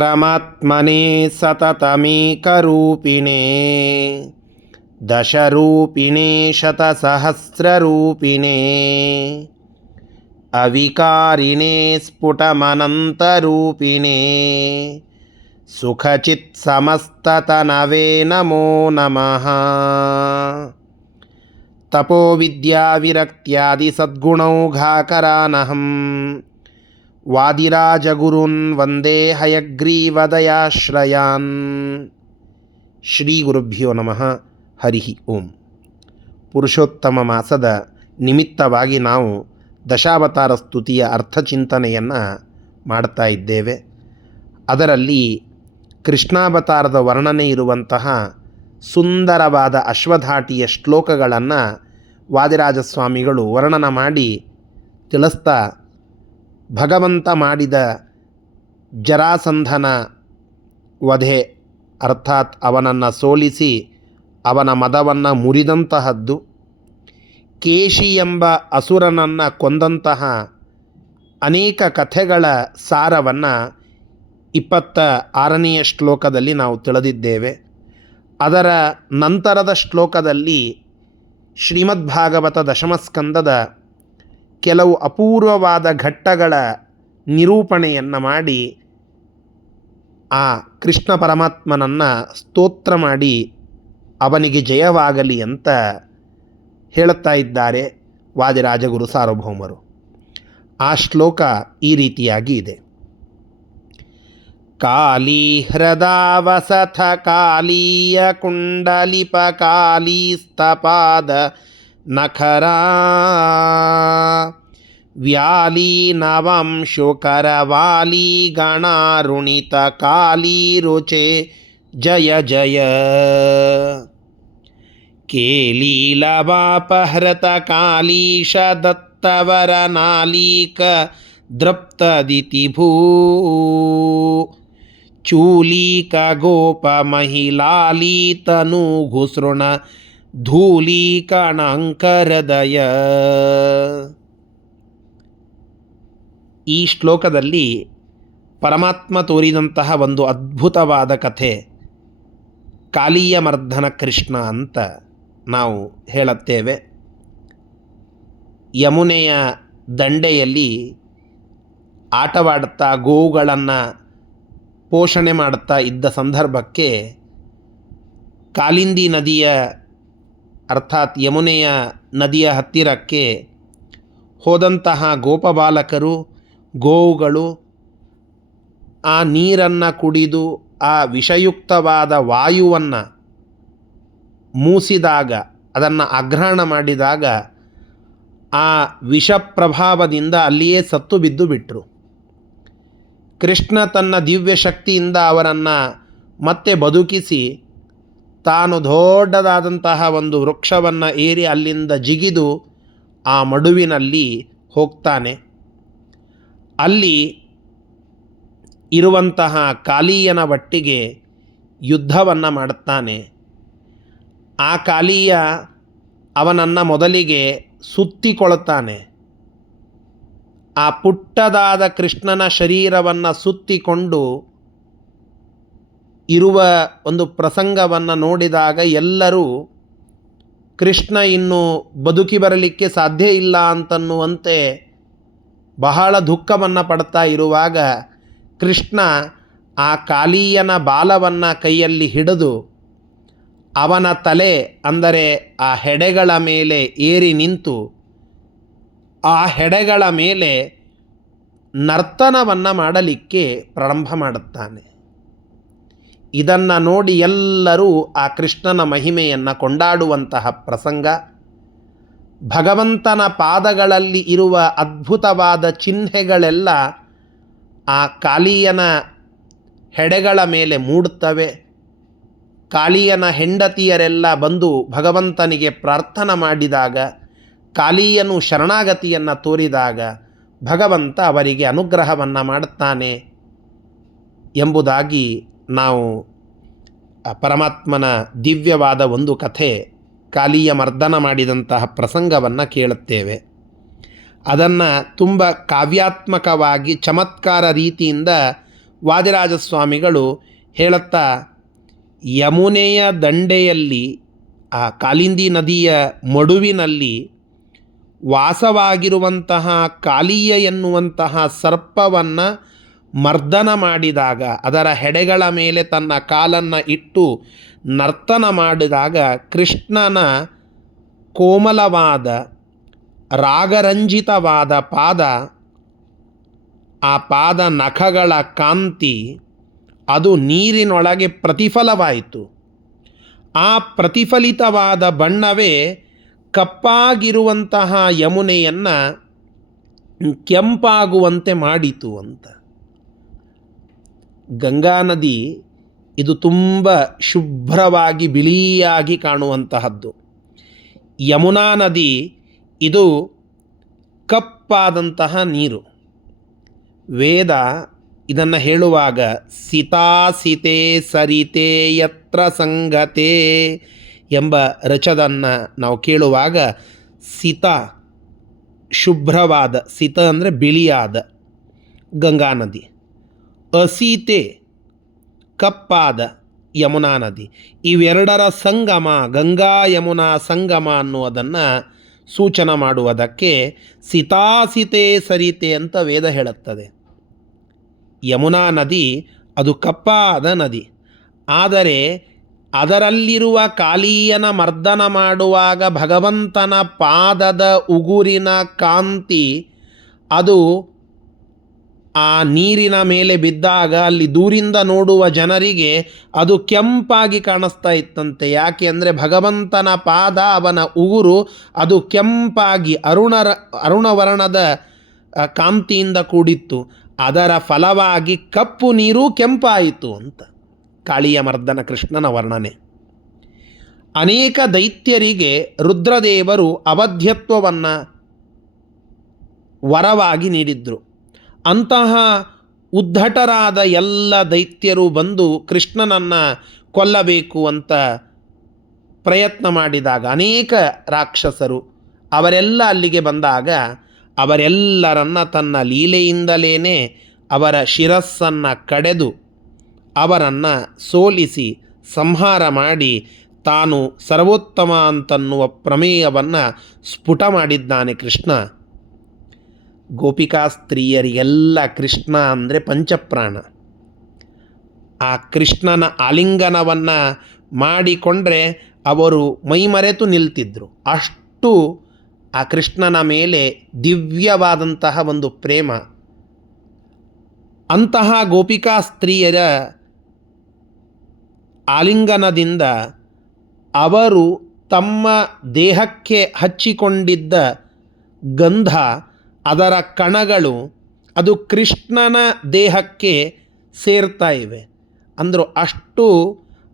परमात्मने सततमेकरूपिणे दशरूपिणे शतसहस्ररूपिणे अविकारिणे स्फुटमनन्तरूपिणे सुखचित्समस्ततनवे नमो नमः। तपोविद्याविरक्त्यादिसद्गुणौघाकरानहं वादिराजगुरून् ವಂದೇ ಹಯಗ್ರೀವದಯಾಶ್ರಯಾನ್. ಶ್ರೀ ಗುರುಭ್ಯೋ ನಮಃ. ಹರಿ ಓಂ. ಪುರುಷೋತ್ತಮ ಮಾಸದ ನಿಮಿತ್ತವಾಗಿ ನಾವು ದಶಾವತಾರ ಸ್ತುತಿಯ ಅರ್ಥಚಿಂತನೆಯನ್ನು ಮಾಡ್ತಾ ಇದ್ದೇವೆ. ಅದರಲ್ಲಿ ಕೃಷ್ಣಾವತಾರದ ವರ್ಣನೆ ಇರುವಂತಹ ಸುಂದರವಾದ ಅಶ್ವಧಾಟಿಯ ಶ್ಲೋಕಗಳನ್ನು ವಾದಿರಾಜಸ್ವಾಮಿಗಳು ವರ್ಣನ ಮಾಡಿ ತಿಳಿಸ್ತಾ, ಭಗವಂತ ಮಾಡಿದ ಜರಾಸಂಧನ ವಧೆ ಅರ್ಥಾತ್ ಅವನನ್ನು ಸೋಲಿಸಿ ಅವನ ಮದವನ್ನು ಮುರಿದಂತಹದ್ದು, ಕೇಶಿ ಎಂಬ ಅಸುರನನ್ನು ಕೊಂದಂತಹ ಅನೇಕ ಕಥೆಗಳ ಸಾರವನ್ನು 26ನೆಯ ಶ್ಲೋಕದಲ್ಲಿ ನಾವು ತಿಳಿದಿದ್ದೇವೆ. ಅದರ ನಂತರದ ಶ್ಲೋಕದಲ್ಲಿ ಶ್ರೀಮದ್ಭಾಗವತ ದಶಮಸ್ಕಂದದ ಕೆಲವು ಅಪೂರ್ವವಾದ ಘಟ್ಟಗಳ ನಿರೂಪಣೆಯನ್ನು ಮಾಡಿ ಆ ಕೃಷ್ಣ ಪರಮಾತ್ಮನನ್ನು ಸ್ತೋತ್ರ ಮಾಡಿ ಅವನಿಗೆ ಜಯವಾಗಲಿ ಅಂತ ಹೇಳುತ್ತಾ ಇದ್ದಾರೆ ವಾದಿರಾಜಗುರು ಸಾರ್ವಭೌಮರು. ಆ ಶ್ಲೋಕ ಈ ರೀತಿಯಾಗಿ ಇದೆ. ಕಾಳಿ ಹೃದಾವಸಥ ಕಾಳೀಯ ಕುಂಡಲಿಪ ಕಾಳೀಸ್ತಪಾದ ನಖರಾ ವ್ಯಾಲಿ ನವಂಶುಕರವಾಲಿ ಗಣಾರುಣಿತ ಕಾಳಿ ರುಚೆ ಜಯ ಜಯ. ಕೇಲೀಲವಾಪಹೃತ ಕಾಳೀಶ ದತ್ತವರ ನಾಲೀಕ ದೃಪ್ತದಿತಿ ಭೂ ಚೂಲೀಕ ಗೋಪ ಮಹಿಲಾಲಿ ತನು ಘುಸೃಣ ಧೂಲೀಕಣಾಂಕರದಯ. ಈ ಶ್ಲೋಕದಲ್ಲಿ ಪರಮಾತ್ಮ ತೋರಿದಂತಹ ಒಂದು ಅದ್ಭುತವಾದ ಕಥೆ ಕಾಳಿಯ ಮರ್ದನ ಕೃಷ್ಣ ಅಂತ ನಾವು ಹೇಳುತ್ತೇವೆ. ಯಮುನೆಯ ದಂಡೆಯಲ್ಲಿ ಆಟವಾಡುತ್ತಾ ಗೋವುಗಳನ್ನು ಪೋಷಣೆ ಮಾಡುತ್ತಾ ಇದ್ದ ಸಂದರ್ಭಕ್ಕೆ ಕಾಲಿಂದಿ ನದಿಯ ಅರ್ಥಾತ್ ಯಮುನೆಯ ನದಿಯ ಹತ್ತಿರಕ್ಕೆ ಹೋದಂತಹ ಗೋಪಬಾಲಕರು ಗೋವುಗಳು ಆ ನೀರನ್ನು ಕುಡಿದು ಆ ವಿಷಯುಕ್ತವಾದ ವಾಯುವನ್ನು ಮೂಸಿದಾಗ, ಅದನ್ನು ಆಗ್ರಹಣ ಮಾಡಿದಾಗ ಆ ವಿಷಪ್ರಭಾವದಿಂದ ಅಲ್ಲಿಯೇ ಸತ್ತು ಬಿದ್ದು ಬಿಟ್ಟರು. ಕೃಷ್ಣ ತನ್ನ ದಿವ್ಯ ಶಕ್ತಿಯಿಂದ ಅವರನ್ನು ಮತ್ತೆ ಬದುಕಿಸಿ ತಾನು ದೊಡ್ಡದಾದಂತಹ ಒಂದು ವೃಕ್ಷವನ್ನು ಏರಿ ಅಲ್ಲಿಂದ ಜಿಗಿದು ಆ ಮಡುವಿನಲ್ಲಿ ಹೋಗ್ತಾನೆ. ಅಲ್ಲಿ ಇರುವಂತಹ ಕಾಳೀಯನ ಒಟ್ಟಿಗೆ ಯುದ್ಧವನ್ನು ಮಾಡುತ್ತಾನೆ. ಆ ಕಾಳೀಯ ಅವನನ್ನು ಮೊದಲಿಗೆ ಸುತ್ತಿಕೊಳ್ಳುತ್ತಾನೆ. ಆ ಪುಟ್ಟದಾದ ಕೃಷ್ಣನ ಶರೀರವನ್ನು ಸುತ್ತಿಕೊಂಡು ಇರುವ ಒಂದು ಪ್ರಸಂಗವನ್ನು ನೋಡಿದಾಗ ಎಲ್ಲರೂ ಕೃಷ್ಣ ಇನ್ನು ಬದುಕಿ ಬರಲಿಕ್ಕೆ ಸಾಧ್ಯ ಇಲ್ಲ ಅಂತನ್ನುವಂತೆ ಬಹಳ ದುಃಖವನ್ನು ಪಡ್ತಾ ಇರುವಾಗ ಕೃಷ್ಣ ಆ ಕಾಳೀಯನ ಬಾಲವನ್ನು ಕೈಯಲ್ಲಿ ಹಿಡಿದು ಅವನ ತಲೆ ಅಂದರೆ ಆ ಹೆಡೆಗಳ ಮೇಲೆ ಏರಿ ನಿಂತು ಆ ಹೆಡೆಗಳ ಮೇಲೆ ನರ್ತನವನ್ನು ಮಾಡಲಿಕ್ಕೆ ಪ್ರಾರಂಭ ಮಾಡುತ್ತಾನೆ. ಇದನ್ನು ನೋಡಿ ಎಲ್ಲರೂ ಆ ಕೃಷ್ಣನ ಮಹಿಮೆಯನ್ನು ಕೊಂಡಾಡುವಂತಹ ಪ್ರಸಂಗ. ಭಗವಂತನ ಪಾದಗಳಲ್ಲಿ ಇರುವ ಅದ್ಭುತವಾದ ಚಿಹ್ನೆಗಳೆಲ್ಲ ಆ ಕಾಳೀಯನ ಹೆಡೆಗಳ ಮೇಲೆ ಮೂಡುತ್ತವೆ. ಕಾಳೀಯನ ಹೆಂಡತಿಯರೆಲ್ಲ ಬಂದು ಭಗವಂತನಿಗೆ ಪ್ರಾರ್ಥನೆ ಮಾಡಿದಾಗ, ಕಾಳೀಯನು ಶರಣಾಗತಿಯನ್ನು ತೋರಿದಾಗ ಭಗವಂತ ಅವರಿಗೆ ಅನುಗ್ರಹವನ್ನು ಮಾಡುತ್ತಾನೆ ಎಂಬುದಾಗಿ ನಾವು ಪರಮಾತ್ಮನ ದಿವ್ಯವಾದ ಒಂದು ಕಥೆ ಕಾಳಿಯ ಮರ್ದನ ಮಾಡಿದಂತಹ ಪ್ರಸಂಗವನ್ನು ಕೇಳುತ್ತೇವೆ. ಅದನ್ನು ತುಂಬ ಕಾವ್ಯಾತ್ಮಕವಾಗಿ ಚಮತ್ಕಾರ ರೀತಿಯಿಂದ ವಾದಿರಾಜ ಸ್ವಾಮಿಗಳು ಹೇಳುತ್ತಾ, ಯಮುನೆಯ ದಂಡೆಯಲ್ಲಿ ಆ ಕಾಲಿಂದಿ ನದಿಯ ಮಡುವಿನಲ್ಲಿ ವಾಸವಾಗಿರುವಂತಹ ಕಾಲಿಯ ಎನ್ನುವಂತಹ ಸರ್ಪವನ್ನು ಮರ್ದನ ಮಾಡಿದಾಗ, ಅದರ ಹೆಡೆಗಳ ಮೇಲೆ ತನ್ನ ಕಾಲನ್ನು ಇಟ್ಟು ನರ್ತನ ಮಾಡಿದಾಗ ಕೃಷ್ಣನ ಕೋಮಲವಾದ ರಾಗರಂಜಿತವಾದ ಪಾದ, ಆ ಪಾದ ನಖಗಳ ಕಾಂತಿ ಅದು ನೀರಿನೊಳಗೆ ಪ್ರತಿಫಲವಾಯಿತು. ಆ ಪ್ರತಿಫಲಿತವಾದ ಬಣ್ಣವೇ ಕಪ್ಪಾಗಿರುವಂತಹ ಯಮುನೆಯನ್ನು ಕೆಂಪಾಗುವಂತೆ ಮಾಡಿತು ಅಂತ. ಗಂಗಾ ನದಿ ಇದು ತುಂಬ ಶುಭ್ರವಾಗಿ ಬಿಳಿಯಾಗಿ ಕಾಣುವಂತಹದ್ದು. ಯಮುನಾ ನದಿ ಇದು ಕಪ್ಪಾದಂತಹ ನೀರು. ವೇದ ಇದನ್ನು ಹೇಳುವಾಗ ಸಿತಾಸಿತೆ ಸರಿತೆ ಯತ್ರ ಸಂಗತೆ ಎಂಬ ರಚದನ್ನು ನಾವು ಕೇಳುವಾಗ, ಸಿತ ಶುಭ್ರವಾದ, ಸಿತ ಅಂದರೆ ಬಿಳಿಯಾದ ಗಂಗಾ ನದಿ, ಅಸೀತೆ ಕಪ್ಪಾದ ಯಮುನಾ ನದಿ, ಇವೆರಡರ ಸಂಗಮ, ಗಂಗಾ ಯಮುನಾ ಸಂಗಮ ಅನ್ನುವುದನ್ನು ಸೂಚನೆ ಮಾಡುವುದಕ್ಕೆ ಸಿತಾಸಿತೆ ಸರಿತೆ ಅಂತ ವೇದ ಹೇಳುತ್ತದೆ. ಯಮುನಾ ನದಿ ಅದು ಕಪ್ಪಾದ ನದಿ, ಆದರೆ ಅದರಲ್ಲಿರುವ ಕಾಲಿಯನ ಮರ್ದನ ಮಾಡುವಾಗ ಭಗವಂತನ ಪಾದದ ಉಗುರಿನ ಕಾಂತಿ ಅದು ಆ ನೀರಿನ ಮೇಲೆ ಬಿದ್ದಾಗ ಅಲ್ಲಿ ದೂರಿಂದ ನೋಡುವ ಜನರಿಗೆ ಅದು ಕೆಂಪಾಗಿ ಕಾಣಿಸ್ತಾ ಇತ್ತಂತೆ. ಯಾಕೆ ಅಂದರೆ ಭಗವಂತನ ಪಾದ, ಅವನ ಉಗುರು ಅದು ಕೆಂಪಾಗಿ ಅರುಣವರ್ಣದ ಕಾಂತಿಯಿಂದ ಕೂಡಿತ್ತು. ಅದರ ಫಲವಾಗಿ ಕಪ್ಪು ನೀರು ಕೆಂಪಾಯಿತು ಅಂತ ಕಾಳಿಯ ಮರ್ದನ ಕೃಷ್ಣನ ವರ್ಣನೆ. ಅನೇಕ ದೈತ್ಯರಿಗೆ ರುದ್ರದೇವರು ಅವಧ್ಯತ್ವವನ್ನು ವರವಾಗಿ ನೀಡಿದ್ರು. ಅಂತಹ ಉದ್ಧಟರಾದ ಎಲ್ಲ ದೈತ್ಯರು ಬಂದು ಕೃಷ್ಣನನ್ನು ಕೊಲ್ಲಬೇಕು ಅಂತ ಪ್ರಯತ್ನ ಮಾಡಿದಾಗ, ಅನೇಕ ರಾಕ್ಷಸರು ಅವರೆಲ್ಲ ಅಲ್ಲಿಗೆ ಬಂದಾಗ ಅವರೆಲ್ಲರನ್ನ ತನ್ನ ಲೀಲೆಯಿಂದಲೇ ಅವರ ಶಿರಸ್ಸನ್ನು ಕಡೆದು ಅವರನ್ನು ಸೋಲಿಸಿ ಸಂಹಾರ ಮಾಡಿ ತಾನು ಸರ್ವೋತ್ತಮ ಅಂತನ್ನುವ ಪ್ರಮೇಯವನ್ನು ಸ್ಫುಟ ಮಾಡಿದ್ದಾನೆ ಕೃಷ್ಣ. ಗೋಪಿಕಾ ಸ್ತ್ರೀಯರಿಗೆಲ್ಲ ಕೃಷ್ಣ ಅಂದರೆ ಪಂಚಪ್ರಾಣ. ಆ ಕೃಷ್ಣನ ಆಲಿಂಗನವನ್ನು ಮಾಡಿಕೊಂಡ್ರೆ ಅವರು ಮೈಮರೆತು ನಿಲ್ತಿದ್ರು. ಅಷ್ಟು ಆ ಕೃಷ್ಣನ ಮೇಲೆ ದಿವ್ಯವಾದಂತಹ ಒಂದು ಪ್ರೇಮ. ಅಂತಹ ಗೋಪಿಕಾ ಸ್ತ್ರೀಯರ ಆಲಿಂಗನದಿಂದ ಅವರು ತಮ್ಮ ದೇಹಕ್ಕೆ ಹಚ್ಚಿಕೊಂಡಿದ್ದ ಗಂಧ, ಅದರ ಕಣಗಳು ಅದು ಕೃಷ್ಣನ ದೇಹಕ್ಕೆ ಸೇರ್ತಾ ಇವೆ. ಅಂದರು ಅಷ್ಟು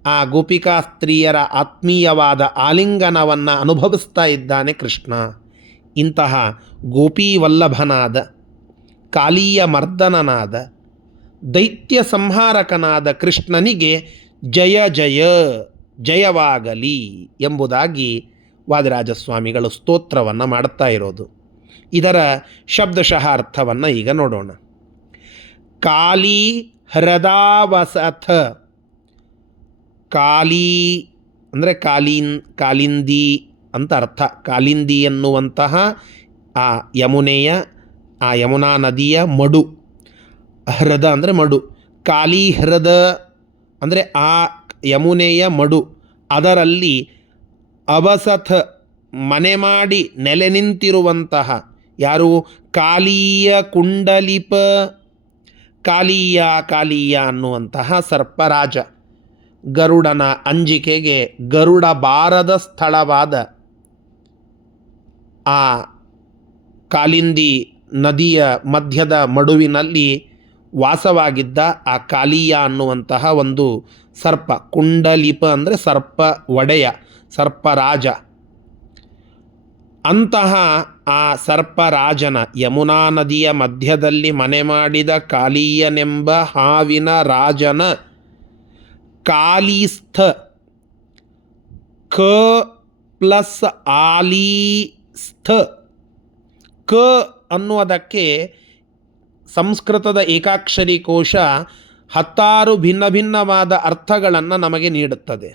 ಆ ಗೋಪಿಕಾ ಸ್ತ್ರೀಯರ ಆತ್ಮೀಯವಾದ ಆಲಿಂಗನವನ್ನು ಅನುಭವಿಸ್ತಾ ಇದ್ದಾನೆ ಕೃಷ್ಣ. ಇಂತಹ ಗೋಪೀವಲ್ಲಭನಾದ, ಕಾಲಿಯ ಮರ್ದನನಾದ, ದೈತ್ಯ ಸಂಹಾರಕನಾದ ಕೃಷ್ಣನಿಗೆ ಜಯ ಜಯ ಜಯವಾಗಲಿ ಎಂಬುದಾಗಿ ವಾದಿರಾಜಸ್ವಾಮಿಗಳು ಸ್ತೋತ್ರವನ್ನು ಮಾಡುತ್ತಾ ಇರೋದು. ಇದರ ಶಬ್ದಶಃ ಅರ್ಥವನ್ನು ಈಗ ನೋಡೋಣ. ಕಾಲಿ ಹೃದಾವಸಥ. ಕಾಲಿ ಅಂದರೆ ಕಾಲಿಂದಿ ಅಂತ ಅರ್ಥ. ಕಾಲಿಂದಿ ಎನ್ನುವಂತಹ ಆ ಯಮುನೆಯ, ಆ ಯಮುನಾ ನದಿಯ ಮಡು. ಹೃದ ಅಂದರೆ ಮಡು. ಕಾಲಿ ಹೃದ ಅಂದರೆ ಆ ಯಮುನೆಯ ಮಡು. ಅದರಲ್ಲಿ ಅವಸಥ ಮನೆ ಮಾಡಿ ನೆಲೆ ನಿಂತಿರುವಂತಹ ಯಾರು? ಕಾಲಿಯ ಕುಂಡಲಿಪ. ಕಾಲಿಯ ಅನ್ನುವಂತಹ ಸರ್ಪರಾಜ, ಗರುಡನ ಅಂಜಿಕೆಗೆ ಗರುಡ ಬಾರದ ಸ್ಥಳವಾದ ಆ ಕಾಲಿಂದಿ ನದಿಯ ಮಧ್ಯದ ಮಡುವಿನಲ್ಲಿ ವಾಸವಾಗಿದ್ದ ಆ ಕಾಲಿಯ ಅನ್ನುವಂತಹ ಒಂದು ಸರ್ಪ. ಕುಂಡಲಿಪ ಅಂದರೆ ಸರ್ಪ ಒಡೆಯ, ಸರ್ಪರಾಜ. ಅಂತಹ ಆ ಸರ್ಪರಾಜನ, ಯಮುನಾ ನದಿಯ ಮಧ್ಯದಲ್ಲಿ ಮನೆ ಮಾಡಿದ ಕಾಲಿಯನೆಂಬ ಹಾವಿನ ರಾಜನ ಕಾಲಿಸ್ಥ, ಕ ಪ್ಲಸ್ ಆಲಿಸ್ಥ. ಕ ಅನ್ನುವುದಕ್ಕೆ ಸಂಸ್ಕೃತದ ಏಕಾಕ್ಷರಿ ಕೋಶ 10 ಭಿನ್ನ ಭಿನ್ನವಾದ ಅರ್ಥಗಳನ್ನು ನಮಗೆ ನೀಡುತ್ತದೆ.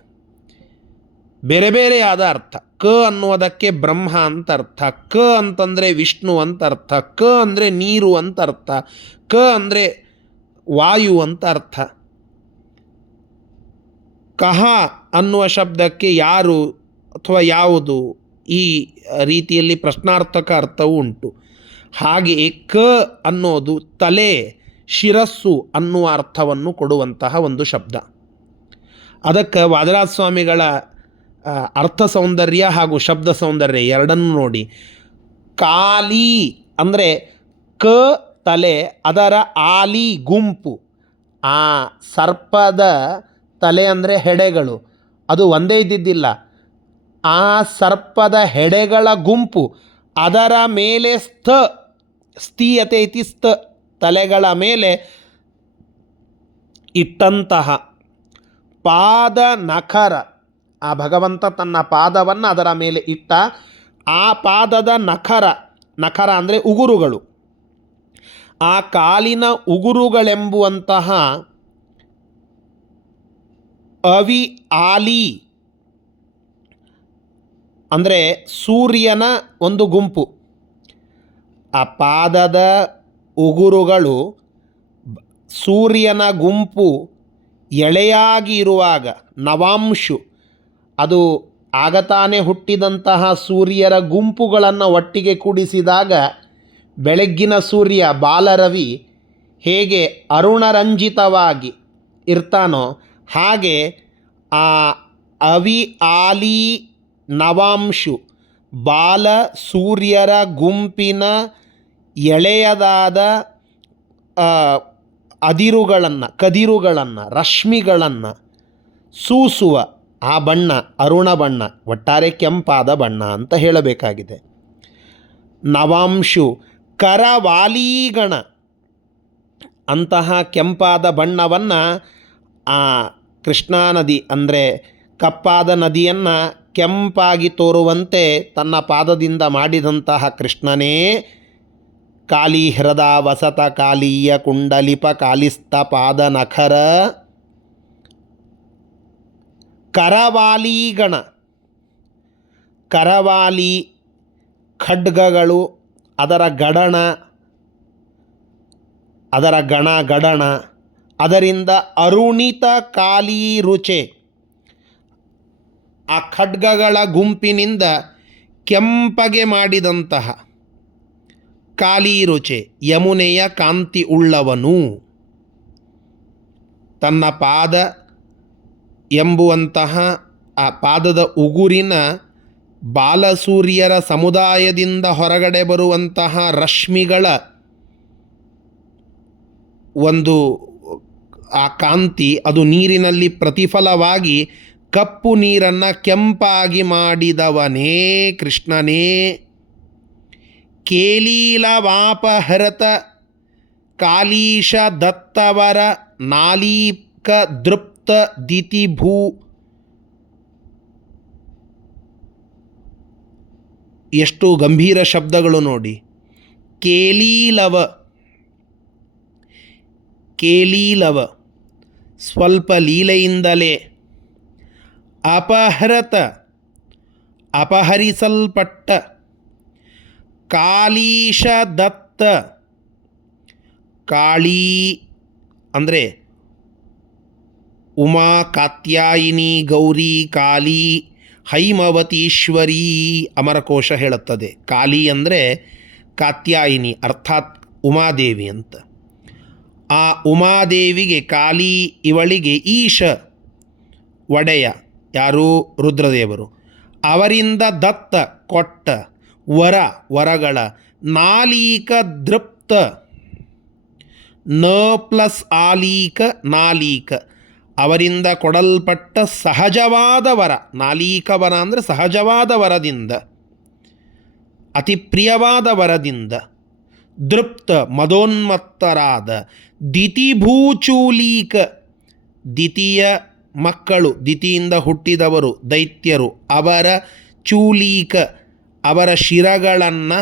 ಬೇರೆ ಬೇರೆಯಾದ ಅರ್ಥ. ಕ ಅನ್ನುವುದಕ್ಕೆ ಬ್ರಹ್ಮ ಅಂತ ಅರ್ಥ, ಕ ಅಂತಂದರೆ ವಿಷ್ಣು ಅಂತ ಅರ್ಥ, ಕ ಅಂದರೆ ನೀರು ಅಂತ ಅರ್ಥ, ಕ ಅಂದರೆ ವಾಯು ಅಂತ ಅರ್ಥ. ಕಹ ಅನ್ನುವ ಶಬ್ದಕ್ಕೆ ಯಾರು ಅಥವಾ ಯಾವುದು, ಈ ರೀತಿಯಲ್ಲಿ ಪ್ರಶ್ನಾರ್ಥಕ ಅರ್ಥವೂ ಉಂಟು. ಹಾಗೆಯೇ ಕ ಅನ್ನೋದು ತಲೆ, ಶಿರಸ್ಸು ಅನ್ನುವ ಅರ್ಥವನ್ನು ಕೊಡುವಂತಹ ಒಂದು ಶಬ್ದ. ಅದಕ್ಕೆ ವಾದರಾಜ ಸ್ವಾಮಿಗಳ ಅರ್ಥ ಸೌಂದರ್ಯ ಹಾಗೂ ಶಬ್ದ ಸೌಂದರ್ಯ ಎರಡನ್ನು ನೋಡಿ. ಕಾಲಿ ಅಂದರೆ ಕ ತಲೆ, ಅದರ ಆಲಿ ಗುಂಪು. ಆ ಸರ್ಪದ ತಲೆ ಅಂದರೆ ಹೆಡೆಗಳು, ಅದು ಒಂದೇ ಇದ್ದಿದ್ದಿಲ್ಲ, ಆ ಸರ್ಪದ ಹೆಡೆಗಳ ಗುಂಪು, ಅದರ ಮೇಲೆ ಸ್ಥೀಯತೆ ಇತಿ ತಲೆಗಳ ಮೇಲೆ ಇಟ್ಟಂತಹ ಪಾದ ನಖರ. ಆ ಭಗವಂತ ತನ್ನ ಪಾದವನ್ನು ಅದರ ಮೇಲೆ ಇಟ್ಟ. ಆ ಪಾದದ ನಖರ ಅಂದರೆ ಉಗುರುಗಳು. ಆ ಕಾಲಿನ ಉಗುರುಗಳೆಂಬುವಂತಹ ಅವಿ ಆಲಿ ಅಂದರೆ ಸೂರ್ಯನ ಒಂದು ಗುಂಪು. ಆ ಪಾದದ ಉಗುರುಗಳು ಸೂರ್ಯನ ಗುಂಪು ಎಳೆಯಾಗಿ ಇರುವಾಗ, ನವಾಂಶು, ಅದು ಆಗತಾನೆ ಹುಟ್ಟಿದಂತಹ ಸೂರ್ಯರ ಗುಂಪುಗಳನ್ನು ಒಟ್ಟಿಗೆ ಕೂಡಿಸಿದಾಗ ಬೆಳಗ್ಗಿನ ಸೂರ್ಯ ಬಾಲರವಿ ಹೇಗೆ ಅರುಣರಂಜಿತವಾಗಿ ಇರ್ತಾನೋ ಹಾಗೆ ಆ ಅವಿ ಆಲಿ ನವಾಂಶು ಬಾಲ ಸೂರ್ಯರ ಗುಂಪಿನ ಎಳೆಯದಾದ ಕದಿರುಗಳನ್ನು ರಶ್ಮಿಗಳನ್ನು ಸೂಸುವ ಆ ಬಣ್ಣ ಅರುಣ ಬಣ್ಣ, ಒಟ್ಟಾರೆ ಕೆಂಪಾದ ಬಣ್ಣ ಅಂತ ಹೇಳಬೇಕಾಗಿದೆ. ನವಾಂಶು ಕರವಾಲೀಗಣ ಅಂತಹ ಕೆಂಪಾದ ಬಣ್ಣವನ್ನು ಆ ಕೃಷ್ಣಾ ನದಿ ಅಂದರೆ ಕಪ್ಪಾದ ನದಿಯನ್ನು ಕೆಂಪಾಗಿ ತೋರುವಂತೆ ತನ್ನ ಪಾದದಿಂದ ಮಾಡಿದಂತಹ ಕೃಷ್ಣನೇ ಕಾಲಿ ಹೃದ ವಸತ ಕಾಲೀಯ ಕುಂಡಲಿಪ ಕಾಲಿಸ್ಥ ಪಾದ ನಖರ ಕರವಾಲೀಗಣ. ಕರವಾಲಿ ಖಡ್ಗಗಳು, ಅದರ ಗಣ ಅದರಿಂದ ಅರುಣಿತ ಕಾಲಿ ರುಚೆ, ಆ ಖಡ್ಗಗಳ ಗುಂಪಿನಿಂದ ಕೆಂಪಗೆ ಮಾಡಿದಂತಹ ಕಾಲಿ ರುಚೆ, ಯಮುನೆಯ ಕಾಂತಿ ಉಳ್ಳವನು. ತನ್ನ ಪಾದ ಎಂಬುವಂತಹ ಆ ಪಾದದ ಉಗುರಿನ ಬಾಲಸೂರ್ಯರ ಸಮುದಾಯದಿಂದ ಹೊರಗಡೆ ಬರುವಂತಹ ರಶ್ಮಿಗಳ ಒಂದು ಆ ಕಾಂತಿ, ಅದು ನೀರಿನಲ್ಲಿ ಪ್ರತಿಫಲವಾಗಿ ಕಪ್ಪು ನೀರನ್ನು ಕೆಂಪಾಗಿ ಮಾಡಿದವನೇ ಕೃಷ್ಣನೇ. ಕೇಲೀಲವಾಪಹರತ ಕಾಲೀಶ ದತ್ತವರ ನಾಲೀಕ ದೃಪ್ತ ದಿತಿಭೂ. ಎಷ್ಟು ಗಂಭೀರ ಶಬ್ದಗಳು ನೋಡಿ. ಕೇಲೀಲವ ಸ್ವಲ್ಪ ಲೀಲೆಯಿಂದಲೇ, ಅಪಹರಿಸಲ್ಪಟ್ಟ, ಕಾಲೀಶ ದತ್ತ, ಕಾಳೀ ಅಂದರೆ ಉಮಾ ಕಾತ್ಯಾಯಿನಿ ಗೌರಿ ಕಾಳಿ ಹೈಮವತೀಶ್ವರಿ ಅಮರಕೋಶ ಹೇಳುತ್ತದೆ. ಕಾಳಿ ಅಂದರೆ ಕಾತ್ಯಾಯಿನಿ ಅರ್ಥಾತ್ ಉಮಾದೇವಿ ಅಂತ. ಆ ಉಮಾದೇವಿಗೆ ಕಾಳಿ ಇವಳಿಗೆ ಈಶ ಒಡೆಯ, ಯಾರು ರುದ್ರದೇವರು, ಅವರಿಂದ ದತ್ತ ಕೊಟ್ಟ ವರಗಳ ನಾಲೀಕ ದೃಪ್ತ, ನ ಪ್ಲಸ್ ಆಲೀಕ ನಾಲೀಕ, ಅವರಿಂದ ಕೊಡಲ್ಪಟ್ಟ ಸಹಜವಾದ ವರ. ನಾಲೀಕ ವರ ಅಂದರೆ ಸಹಜವಾದ ವರದಿಂದ, ಅತಿ ಪ್ರಿಯವಾದ ವರದಿಂದ, ದೃಪ್ತ ಮದೋನ್ಮತ್ತರಾದ, ದಿತಿಭೂಚೂಲೀಕ, ದಿತಿಯ ಮಕ್ಕಳು, ದಿತಿಯಿಂದ ಹುಟ್ಟಿದವರು ದೈತ್ಯರು, ಅವರ ಚೂಲೀಕ, ಅವರ ಶಿರಗಳನ್ನು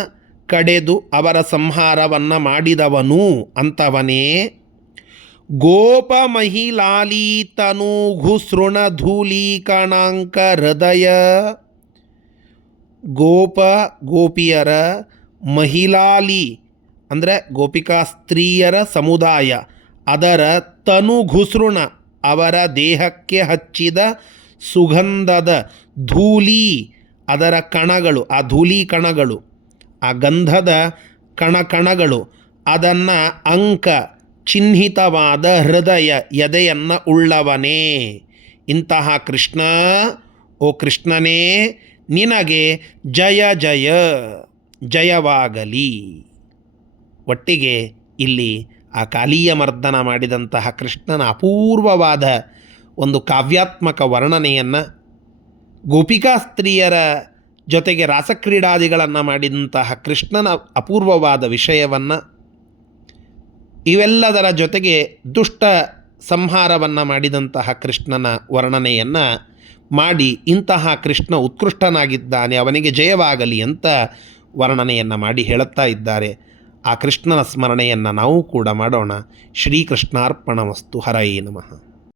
ಕಡೆದು ಅವರ ಸಂಹಾರವನ್ನು ಮಾಡಿದವನು ಅಂತವನೇ. ಗೋಪ ಮಹಿಲಾಲೀತನು ಘುಸೃಣಧೂಲೀಕಣಾಂಕ ಹೃದಯ. ಗೋಪ ಗೋಪಿಯರ, ಮಹಿಲಾಲಿ ಅಂದರೆ ಗೋಪಿಕಾ ಸ್ತ್ರೀಯರ ಸಮುದಾಯ, ಅದರ ತನು ಘುಸೃಣ ಅವರ ದೇಹಕ್ಕೆ ಹಚ್ಚಿದ ಸುಗಂಧದ, ಧೂಲಿ ಅದರ ಕಣಗಳು, ಆ ಧೂಲಿ ಕಣಗಳು, ಆ ಗಂಧದ ಕಣಕಣಗಳು, ಅದನ್ನು ಅಂಕ ಚಿಹ್ನಿತವಾದ ಹೃದಯ ಎದೆಯನ್ನು ಉಳ್ಳವನೇ. ಇಂತಹ ಕೃಷ್ಣ, ಓ ಕೃಷ್ಣನೇ, ನಿನಗೆ ಜಯ ಜಯ, ಜಯವಾಗಲಿ. ಒಟ್ಟಿಗೆ ಇಲ್ಲಿ ಆ ಕಾಲೀಯ ಮರ್ದನ ಮಾಡಿದಂತಹ ಕೃಷ್ಣನ ಅಪೂರ್ವವಾದ ಒಂದು ಕಾವ್ಯಾತ್ಮಕ ವರ್ಣನೆಯನ್ನು, ಗೋಪಿಕಾ ಸ್ತ್ರೀಯರ ಜೊತೆಗೆ ರಾಸಕ್ರೀಡಾದಿಗಳನ್ನು ಮಾಡಿದಂತಹ ಕೃಷ್ಣನ ಅಪೂರ್ವವಾದ ವಿಷಯವನ್ನು, ಇವೆಲ್ಲದರ ಜೊತೆಗೆ ದುಷ್ಟ ಸಂಹಾರವನ್ನು ಮಾಡಿದಂತಹ ಕೃಷ್ಣನ ವರ್ಣನೆಯನ್ನು ಮಾಡಿ, ಇಂತಹ ಕೃಷ್ಣ ಉತ್ಕೃಷ್ಟನಾಗಿದ್ದಾನೆ, ಅವನಿಗೆ ಜಯವಾಗಲಿ ಅಂತ ವರ್ಣನೆಯನ್ನು ಮಾಡಿ ಹೇಳುತ್ತಾ ಇದ್ದಾರೆ. ಆ ಕೃಷ್ಣನ ಸ್ಮರಣೆಯನ್ನು ನಾವು ಕೂಡ ಮಾಡೋಣ. ಶ್ರೀಕೃಷ್ಣಾರ್ಪಣಮಸ್ತು. ಹರಯೇ ನಮಃ.